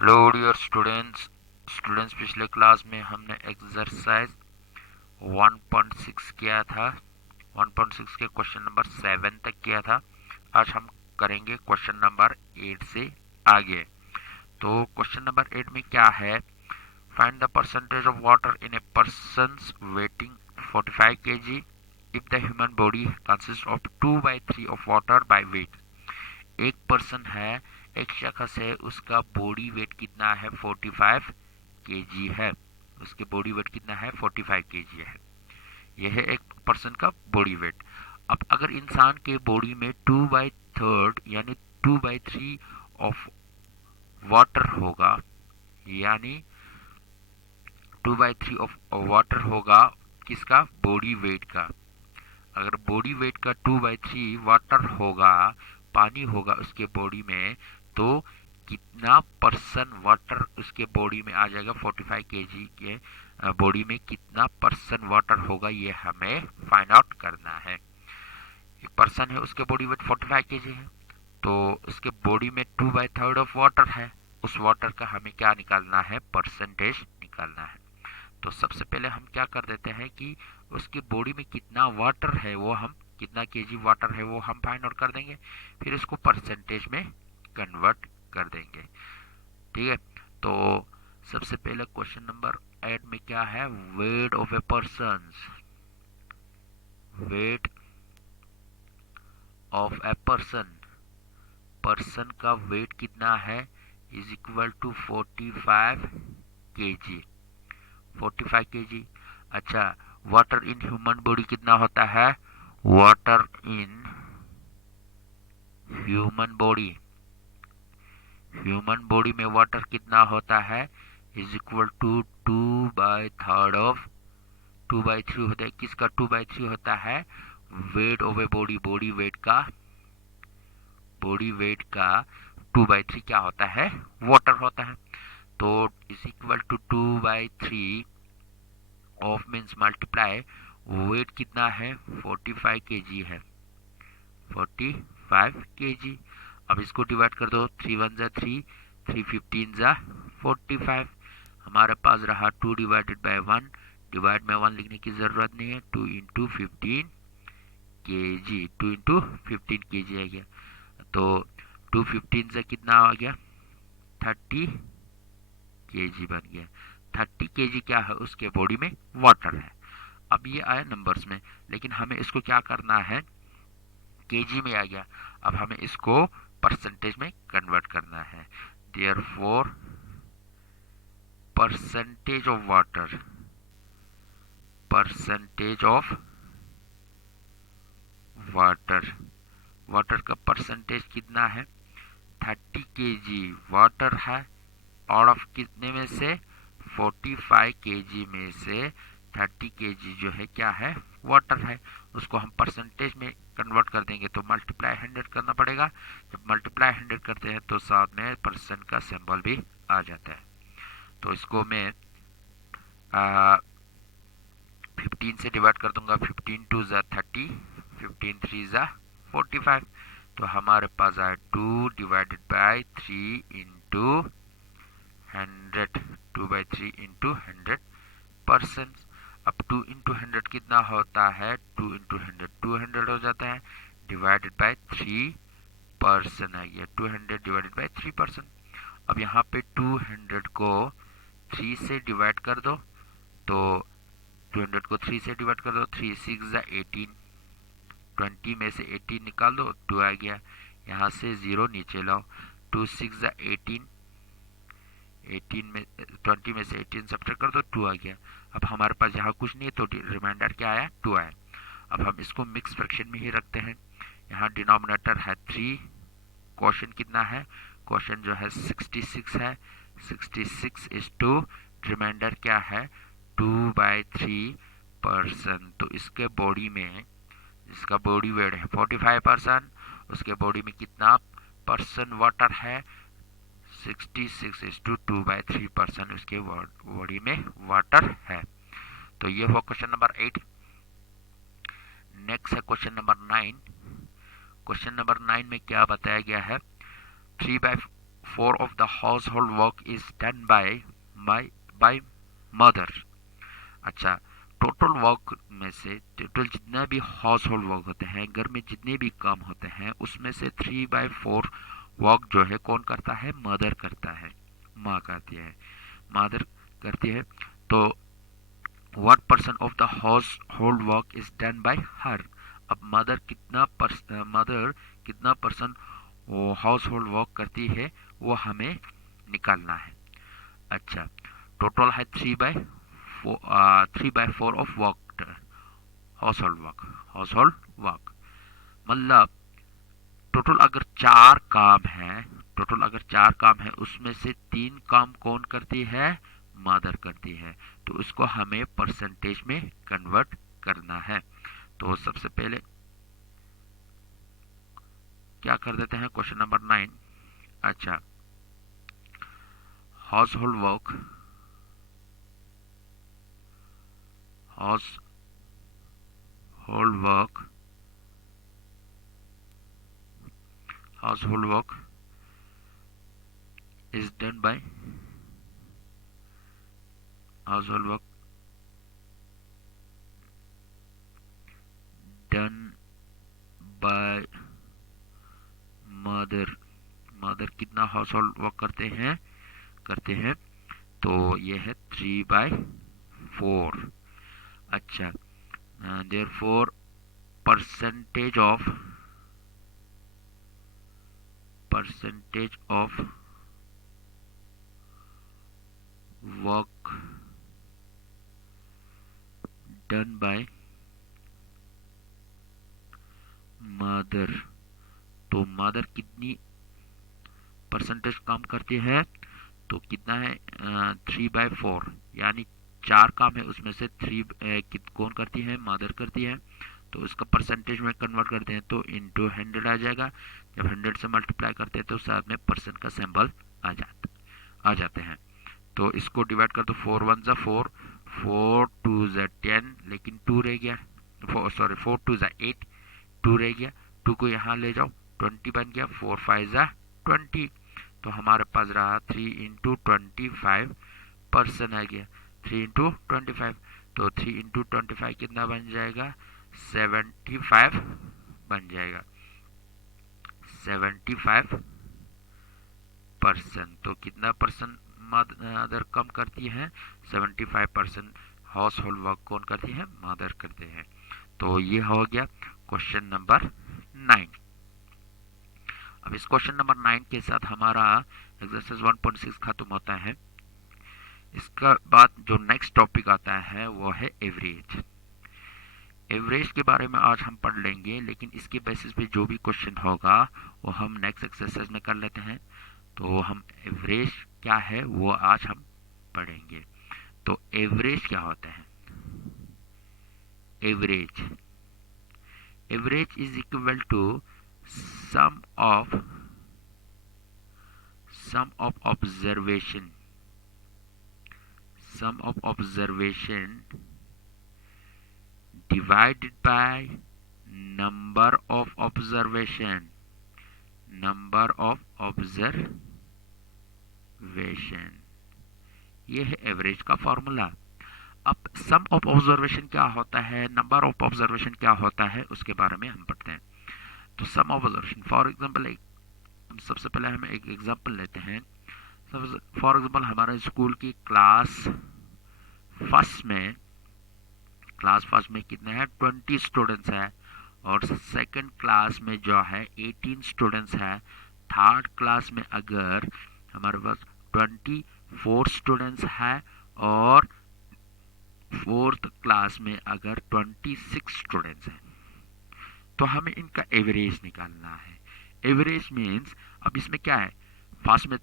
Hello dear students पिछले class में हमने एक्सरसाइज 1.6 किया था। 1.6 के क्वेश्चन नंबर 7 तक किया था। आज हम करेंगे क्वेश्चन नंबर 8 से आगे। तो क्वेश्चन नंबर 8 में क्या है, find the percentage of water in A persons waiting 45 kg if the human body consist of 2/3 of water by weight. एक पर्सन है, एक शख्स है, उसका बॉडी वेट कितना है 45 केजी है। उसके बॉडी वेट कितना है 45 केजी है। यह है एक पर्सन का बॉडी वेट। अब अगर इंसान के बॉडी में 2/3 यानी 2/3 ऑफ वाटर होगा, यानी 2/3 ऑफ वाटर होगा किसका, बॉडी वेट का। अगर बॉडी वेट का 2/3 वाटर होगा, पानी होगा उसके बॉडी में, तो कितना परसेंट वाटर उसके बॉडी में आ जाएगा। 45 केजी के बॉडी में कितना परसेंट वाटर होगा, ये हमें फाइंड आउट करना है। एक पर्सन है, उसके बॉडी वेट 45 केजी है, तो उसके बॉडी में 2/3 ऑफ वाटर है। उस वाटर का हमें क्या निकालना है, परसेंटेज निकालना है। तो सबसे पहले हम क्या कर देते हैं कि उसकी बॉडी में कितना वाटर है वो हम, कितना केजी वाटर है वो हम फाइंड आउट कर देंगे, फिर इसको परसेंटेज में कन्वर्ट कर देंगे। ठीक है। तो सबसे पहले क्वेश्चन नंबर 8 में क्या है, weight of a person. Weight of a person, person का वेट कितना है, is equal to 45 KG. 45 KG. अच्छा, वाटर इन ह्यूमन बॉडी कितना होता है, water in human body, human body में वाटर कितना होता है, इज इक्वल टू 2/3 ऑफ 2/3 होता है। किसका 2/3 होता है, weight of a body, body weight का 2/3 क्या होता है, वाटर होता है। तो is equal to 2/3 of means multiply, weight कितना है 45 केजी है, 45 केजी। अब इसको डिवाइड कर दो, 3 1 जा 3, 3 15 जा 45। हमारे पास रहा 2 डिवाइडेड बाय 1, डिवाइड में 1 लिखने की ज़रूरत नहीं है, 2 इंटू 15 के जी, 2 इंटू 15 के जी आ गया। तो 2 15 से कितना आ गया, 30 के जी बन गया। 30 के जी क्या है, उसके बॉडी में वाटर है। अब ये आया नंबर्स में, लेकिन हमें इसको क्या करना है, केजी में आ गया। अब हमें इसको परसेंटेज में कन्वर्ट करना है। Therefore percentage of water, percentage of water, water का परसेंटेज कितना है, 30 केजी वाटर है, आउट ऑफ कितने में से, 45 केजी में से 30 केजी जो है क्या है, वाटर है। उसको हम परसेंटेज में कन्वर्ट कर देंगे, तो मल्टीप्लाई 100 करना पड़ेगा। जब मल्टीप्लाई 100 करते हैं तो साथ में परसेंट का सिंबल भी आ जाता है। तो इसको मैं 15 से डिवाइड कर दूंगा, 15 2 ज़ा 30, 15 3 ज़ा 45। तो हमारे पास आए 2 डिवाइडेड बाय 3 इंटू 100, 2/3 इंटू 100%। अब 2 इंटू 100 कितना होता है, 2 इंटू 100 200 हो जाता है, डिवाइडेड बाय 3% आ गया, 200 डिवाइडेड बाय 3%। अब यहाँ पे 200 को 3 से डिवाइड कर दो, तो 200 को 3 से डिवाइड कर दो, 3 6 ज़ा 18, 20 में से 18 निकाल दो, 2 आ गया। यहाँ से 0 नीचे लाओ, 2 6 ज़ा 18, 18 में 20 में से 18 सब्ट्रैक्ट कर दो, 2 आ गया। अब हमारे पास यहाँ कुछ नहीं है, तो रिमाइंडर क्या आया, 2 आया। अब हम इसको मिक्स फ्रैक्शन में ही रखते हैं। यहाँ डिनोमिनेटर है 3, क्वोशंट कितना है, क्वोशंट जो है 66 है, 66 इज टू रिमाइंडर क्या है 2/3%। तो इसके बॉडी में, जिसका बॉडी वेट है 45%, उसके बॉडी में कितना परसेंट वाटर है, 66 इज टू 2/3% उसके बॉडी में वाटर है। तो ये हुआ क्वेश्चन नंबर 8। नेक्स्ट है क्वेश्चन नंबर 9। क्वेश्चन नंबर 9 में क्या बताया गया है, 3 4 of the household work is done by mother। अच्छा, टोटल वर्क में से टोटल जितना भी हाउस होल्ड वर्क होते हैं, घर में जितने भी काम होते हैं, उसमें से 3/4 वर्क जो है कौन करता है? मदर करता है, माँ करती है, मदर करती है। तो what percent of the house hold work is done by हर। अब मदर कितना परसेंट वो हाउस होल्ड वर्क करती है, वो हमें निकालना है। अच्छा, टोटल है 3/4 of work, house hold work. मतलब टोटल अगर चार काम है उसमें से 3 काम कौन करती है? मदर करती है। तो उसको हमें परसेंटेज में कन्वर्ट करना है। तो सबसे पहले क्या कर देते हैं, क्वेश्चन नंबर 9। अच्छा, house hold work is done by household work done by mother कितना हाउस होल्ड वर्क करते हैं? तो ये है 3/4। अच्छा, therefore percentage of work done by mother. तो मदर कितनी परसेंटेज काम करती है? तो कितना है? 3/4, यानी 4 काम है उसमें से 3 कौन करती है? मदर करती है। तो इसका परसेंटेज में कन्वर्ट करते हैं तो इंटू 100 आ जाएगा। जब 100 से मल्टीप्लाई करते हैं तो साथ में परसेंट का सिंबल आ जाते हैं। तो इसको डिवाइड कर दो, 4 1 जा 4, 4 2 जा 10, लेकिन 2 रह गया, 4 2 जा 8, 2 रह गया, 2 को यहाँ ले जाओ, 20 बन गया, 4 5 जा 20। तो हमारे पास रहा 3 इंटू 25 परसेंट आ गया, 3 इंटू 25। तो 3 इंटू 25 कितना बन जाएगा? 75 बन जाएगा, 75%। तो कितना परसेंट मदर कम करती है? 75% हाउस होल्ड वर्क कौन करती है? मदर करते हैं। तो ये हो गया क्वेश्चन नंबर 9। अब इस क्वेश्चन नंबर 9 के साथ हमारा एक्सरसाइज 1.6 खत्म होता है। इसका बाद जो नेक्स्ट टॉपिक आता है वो है एवरेज। एवरेज के बारे में आज हम पढ़ लेंगे, लेकिन इसके बेसिस पे जो भी क्वेश्चन होगा वो हम नेक्स्ट एक्सरसाइज में कर लेते हैं। तो हम एवरेज क्या है वो आज हम पढ़ेंगे। तो एवरेज क्या होता है? Average is equal to sum of observation divided by number of observation। ये है एवरेज का फॉर्मूला। अब सम ऑफ ऑब्जर्वेशन क्या होता है, नंबर ऑफ ऑब्जर्वेशन क्या होता है, उसके बारे में हम पढ़ते हैं। तो सम ऑफ ऑब्जर्वेशन, फॉर एग्जांपल सबसे पहले हम एक एग्जांपल लेते हैं। फॉर एग्जांपल हमारे स्कूल की क्लास फर्स्ट में कितने हैं? 20 स्टूडेंट्स हैं। और सेकंड क्लास में जो है 18 स्टूडेंट्स हैं। थर्ड क्लास में अगर हमारे पास 24 स्टूडेंट्स हैं और फोर्थ क्लास में अगर 26 स्टूडेंट्स हैं, तो हमें इनका एवरेज निकालना है। एवरेज मीन्स अब इसमें क्या है, फर्स्ट में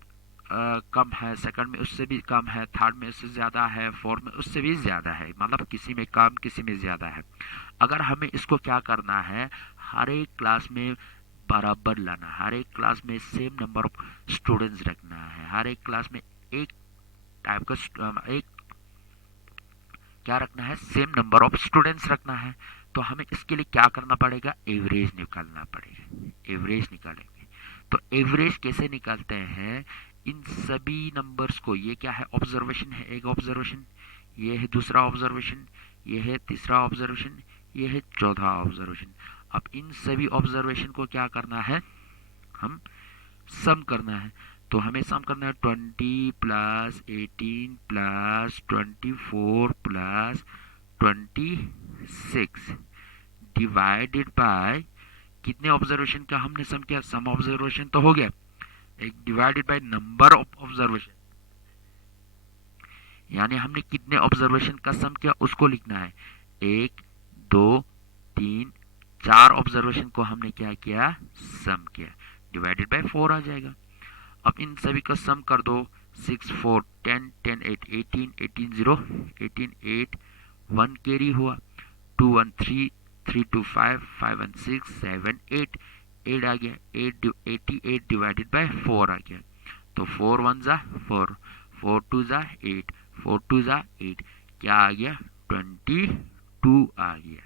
कम है, सेकंड में उससे भी कम है, थर्ड में उससे ज़्यादा है, फोर्थ में उससे भी ज़्यादा है, मतलब किसी में कम किसी में ज़्यादा है। अगर हमें इसको क्या करना है, हर एक क्लास में बराबर लाना, हर एक क्लास में सेम नंबर ऑफ स्टूडेंट्स रखना है, हर एक क्लास में एक टाइप का एक क्या रखना है, सेम नंबर ऑफ स्टूडेंट्स रखना है। तो हमें इसके लिए क्या करना पड़ेगा, एवरेज निकालना पड़ेगा। एवरेज निकालेंगे तो एवरेज कैसे निकालते हैं? इन सभी नंबर्स को, ये क्या है? ऑब्जर्वेशन है, एक ऑब्जर्वेशन, ये है दूसरा ऑब्जर्वेशन, ये है तीसरा ऑब्जर्वेशन, ये है चौथा ऑब्जर्वेशन। अब इन सभी ऑब्जर्वेशन को क्या करना है? हम सम करना है। तो हमें सम करना है 20 plus 18 plus 24 plus 26 divided by कितने ऑब्जर्वेशन का हमने सम किया? सम ऑब्जर्वेशन तो हो गया, एक divided by number of observation, यानी हमने कितने ऑब्जर्वेशन का सम किया उसको लिखना है। 1 2 3 4 ऑब्जर्वेशन को हमने क्या किया? सम किया, डिवाइडेड बाय 4 आ जाएगा। अब इन सभी का सम कर दो। 6 4 10 10 8 18 18 0 18 8 1 कैरी हुआ, 2 1 3 3 2 5 5 1 6 7 8 8 आ गया, 88 डिवाइडेड बाय 4 आ गया। तो 4 1 जा 4, 4 2 जा 8, 4 2 जा 8, क्या आ गया? 22 आ गया।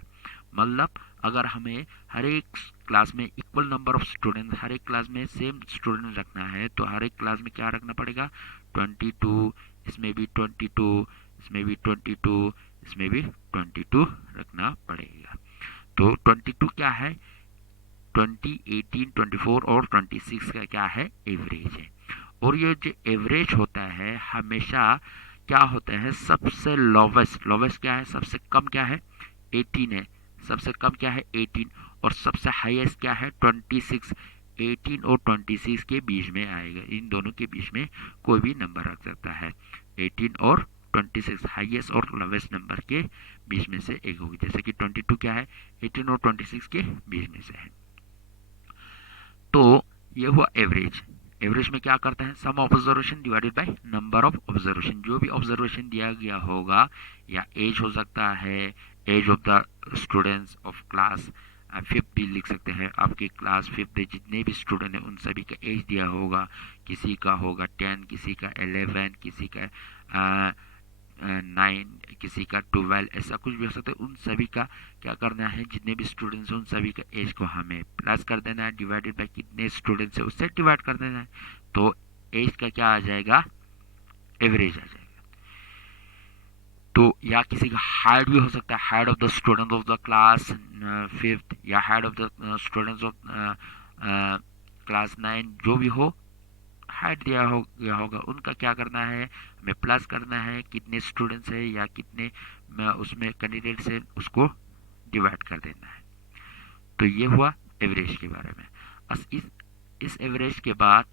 मतलब अगर हमें हर एक क्लास में इक्वल नंबर ऑफ स्टूडेंट, हर एक क्लास में सेम स्टूडेंट रखना है, तो हर एक क्लास में क्या रखना पड़ेगा? 22, इसमें भी 22, इसमें भी 22, इसमें भी 22 रखना पड़ेगा। तो 22 क्या है? 20, 18, 24 और 26 का क्या है? एवरेज है। और ये जो एवरेज होता है हमेशा क्या होता है? सबसे लोवेस्ट, लोवेस्ट क्या है? सबसे कम क्या है? 18 है, सबसे कम क्या है? 18, और सबसे हाईएस्ट क्या है? 26। 18 और 26 के बीच में आएगा, इन दोनों के बीच में कोई भी नंबर रख सकता है। 18 और 26 हाईएस्ट और लोवेस्ट नंबर के बीच में से एक होगी, जैसे कि 22 क्या है? 18 और 26 के बीच में से है। तो ये हुआ एवरेज। एवरेज में क्या करते हैं? Sum of observation divided by number of observation. जो भी ऑब्जर्वेशन दिया गया होगा, या एज हो सकता है, age of the students of class fifth भी लिख सकते हैं, आपके क्लास फिफ्थ में जितने भी स्टूडेंट हैं उन सभी का एज दिया होगा, किसी का होगा 10, किसी का 11, किसी का 9, किसी का 12, ऐसा कुछ भी हो सकता है। उन सभी का क्या करना है? जितने भी स्टूडेंट्स हैं उन सभी का एज को हमें प्लस कर देना है, डिवाइडेड बाय कितने स्टूडेंट्स है उससे डिवाइड कर देना है। तो एज का क्या आ जाएगा? एवरेज आ जाएगा। तो या किसी का हाइट भी हो सकता है, height of the student of the class fifth, या height of the students of class 9, जो भी हो, हाइट दिया हो गया होगा, उनका क्या करना है? हमें प्लस करना है, कितने स्टूडेंट्स है या कितने उसमें कैंडिडेट्स है उसको डिवाइड कर देना है। तो ये हुआ एवरेज के बारे में। इस एवरेज के बाद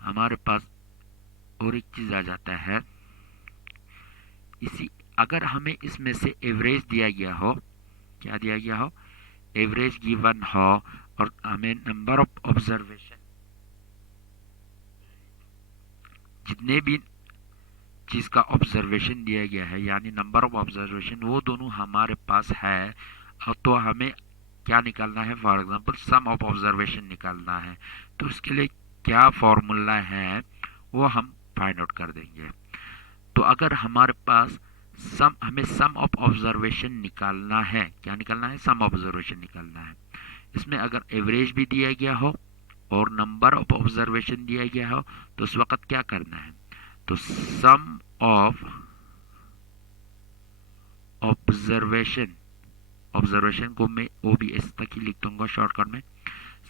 हमारे पास और एक चीज आ जाता है। इसी अगर हमें इसमें से एवरेज दिया गया हो, क्या दिया गया हो? एवरेज गिवन हो, और हमें नंबर ऑफ ऑब्जर्वेशन, जितने भी चीज का ऑब्जर्वेशन दिया गया है यानी नंबर ऑफ ऑब्जर्वेशन, वो दोनों हमारे पास है, तो हमें क्या निकालना है? For example sum of observation निकालना है। तो उसके लिए क्या फॉर्मूला है वो हम फाइंड आउट कर देंगे। तो अगर हमारे पास हमें सम ऑफ ऑब्जर्वेशन निकालना है, क्या निकालना है? सम ऑब्जर्वेशन निकालना है। इसमें अगर एवरेज भी दिया गया हो और नंबर ऑफ ऑब्जर्वेशन दिया गया हो, तो उस वक्त क्या करना है? तो सम ऑफ ऑब्जर्वेशन, ऑब्जर्वेशन को मैं OBS तक ही लिख दूंगा शॉर्टकट में।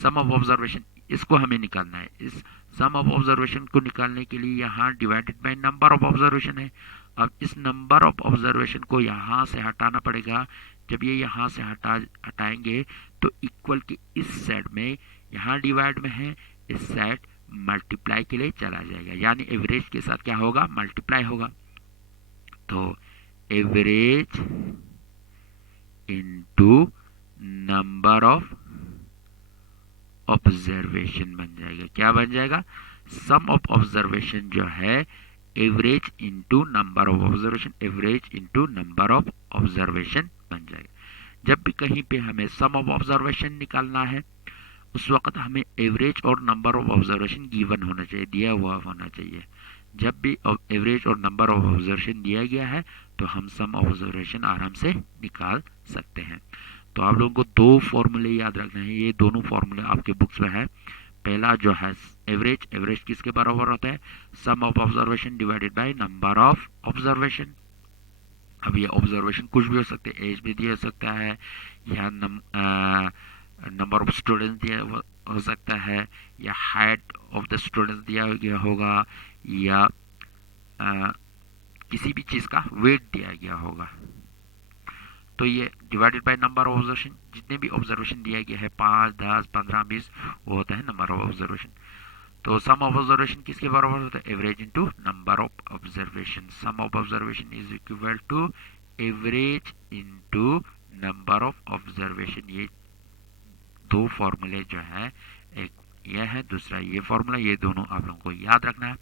सम ऑफ ऑब्जर्वेशन, इसको हमें निकालना है। इस सम ऑफ ऑब्जर्वेशन को निकालने के लिए यहाँ divided by number of observation है। अब इस नंबर ऑफ ऑब्जर्वेशन को यहाँ से हटाना पड़ेगा। जब ये यहाँ से हटाएंगे तो इक्वल के इस साइड में, यहाँ डिवाइड में है, इस साइड मल्टीप्लाई के लिए चला जाएगा, यानी एवरेज के साथ क्या होगा? मल्टीप्लाई होगा। तो average into number of observation बन जाएगा। क्या बन जाएगा? सम ऑफ ऑब्जर्वेशन जो है average into number of observation, average into number of observation बन जाएगा। जब भी कहीं पे हमें सम ऑफ ऑब्जर्वेशन निकालना है, उस वक्त हमें एवरेज और नंबर ऑफ ऑब्जर्वेशन गिवन होना चाहिए, दिया हुआ होना चाहिए। जब भी एवरेज और नंबर ऑफ ऑब्जर्वेशन दिया गया है तो हम सम ऑफ ऑब्जर्वेशन आराम से निकाल सकते हैं। तो आप लोगों को दो फॉर्मूले याद रखने हैं, ये दोनों फॉर्मूले आपके बुक्स में है। पहला जो है एवरेज, एवरेज किसके बराबर होता है, sum of observation divided by number of observation. अब ये ऑब्जर्वेशन कुछ भी हो सकते हैं, एज भी दिया हो सकता है, या नंबर ऑफ स्टूडेंट्स दिया हो सकता है, या हाइट ऑफ द स्टूडेंट्स दिया गया होगा, या अ, किसी भी चीज़ का वेट दिया गया होगा। तो ये divided by number of observation, जितने भी ऑब्जर्वेशन दिया गया है 5, 10, 15, 20, वो होता है नंबर ऑफ ऑब्जर्वेशन। तो सम ऑफ ऑब्जर्वेशन किसके बराबर होता है, average into number of observation. Sum of observation is equal to average into number of observation. ये दो फॉर्मूले जो है, एक ये है, दूसरा ये फॉर्मूला, ये दोनों आप लोगों को याद रखना है।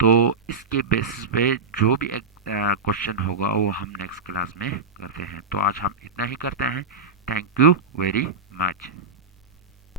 तो इसके बेसिस पे जो भी एक क्वेश्चन होगा वो हम नेक्स्ट क्लास में करते हैं। तो आज हम इतना ही करते हैं। Thank you very much.